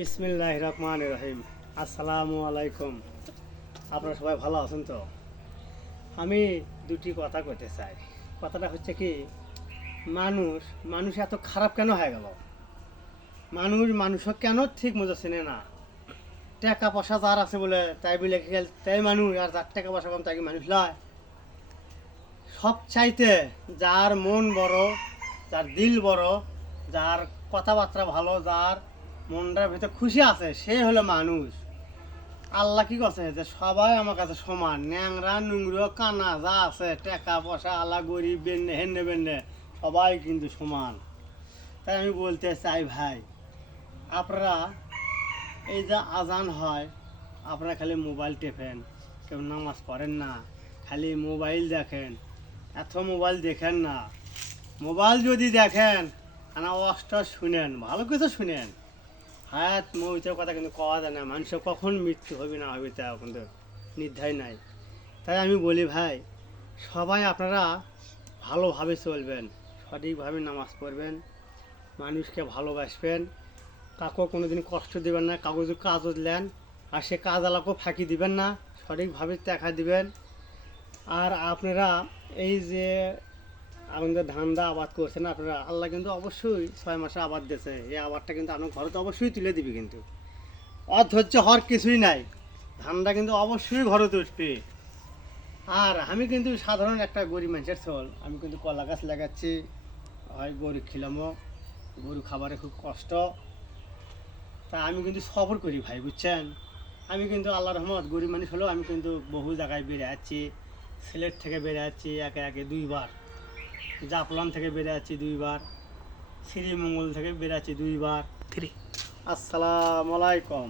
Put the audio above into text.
বিসমিল্লাহির রহমানির রহিম। আসসালামু আলাইকুম। আপনারা সবাই ভালো আছেন তো? আমি দুটি কথা কইতে চাই। কথাটা হচ্ছে কি, মানুষ এত খারাপ কেন হয়ে গেল? মানুষও কেন ঠিক মতো চেনে না? টাকা পয়সা যার আছে বলে তাই বলে তাই মানুষ, আর যার টাকা পয়সা কম তাই কি মানুষ নয়? সব চাইতে যার মন বড়, যার দিল বড়, যার কথাবার্তা ভালো, যার মনটার ভিতরে খুশি আছে, সে হলো মানুষ। আল্লাহ কি করছে যে সবাই আমার কাছে সমান, ন্যাংরা নুংরো কানা যা আছে, টাকা পয়সা আল্লাহ গরিব বেন্নে হেন্নে বেন্নে সবাই কিন্তু সমান। তাই আমি বলতে চাই ভাই, আপনারা এই যে আজান হয়, আপনারা খালি মোবাইল টেপেন, কেউ নামাজ পড়েন না, খালি মোবাইল দেখেন। এত মোবাইল দেখেন না। মোবাইল যদি দেখেন, না অষ্ট শুনেন, ভালো কিছু শুনেন। হায়াত মৌতের কথা কিন্তু কওয়া যায় না, মানুষের কখন মৃত্যু হবে না হবে তা কিন্তু নির্ধারণ নাই। তাই আমি বলি ভাই, সবাই আপনারা ভালোভাবে চলবেন, সঠিকভাবে নামাজ পড়বেন, মানুষকে ভালোবাসবেন, কাউকে কোনো দিন কষ্ট দেবেন না। কাগজ কাজও দিলেন আর সে কাজ আলাকেও ফাঁকি দিবেন না, সঠিকভাবে দেখা দিবেন। আর আপনারা এই যে আমাদের ধান্দা আবাদ করছেন, আপনারা আল্লাহ কিন্তু অবশ্যই 6 মাসে আবাদ দিয়েছে, এই আবাদটা কিন্তু আপনার ঘরে তো অবশ্যই তুলে দিবে। কিন্তু অধৈর্য হওয়ার কিছুই নাই, ধানটা কিন্তু অবশ্যই ঘরে উঠবে। আর আমি কিন্তু সাধারণ একটা গরিব মানুষের ছেলে, আমি কিন্তু কলা গাছ লাগাচ্ছি, হয় গরু খিলামো, গরু খাবারে খুব কষ্ট। তা আমি কিন্তু সফর করি ভাই, বুঝছেন? আমি কিন্তু আল্লাহ রহমত গরিব মানুষ হলেও আমি কিন্তু বহু জায়গায় বেড়ে যাচ্ছি। সিলেট থেকে বেড়ে যাচ্ছি একে একে 2 বার, জাফলং থেকে বেড়ে যাচ্ছি 2 বার, শ্রীমঙ্গল থেকে বেড়ে যাচ্ছি 2 বার। আসসালামু আলাইকুম।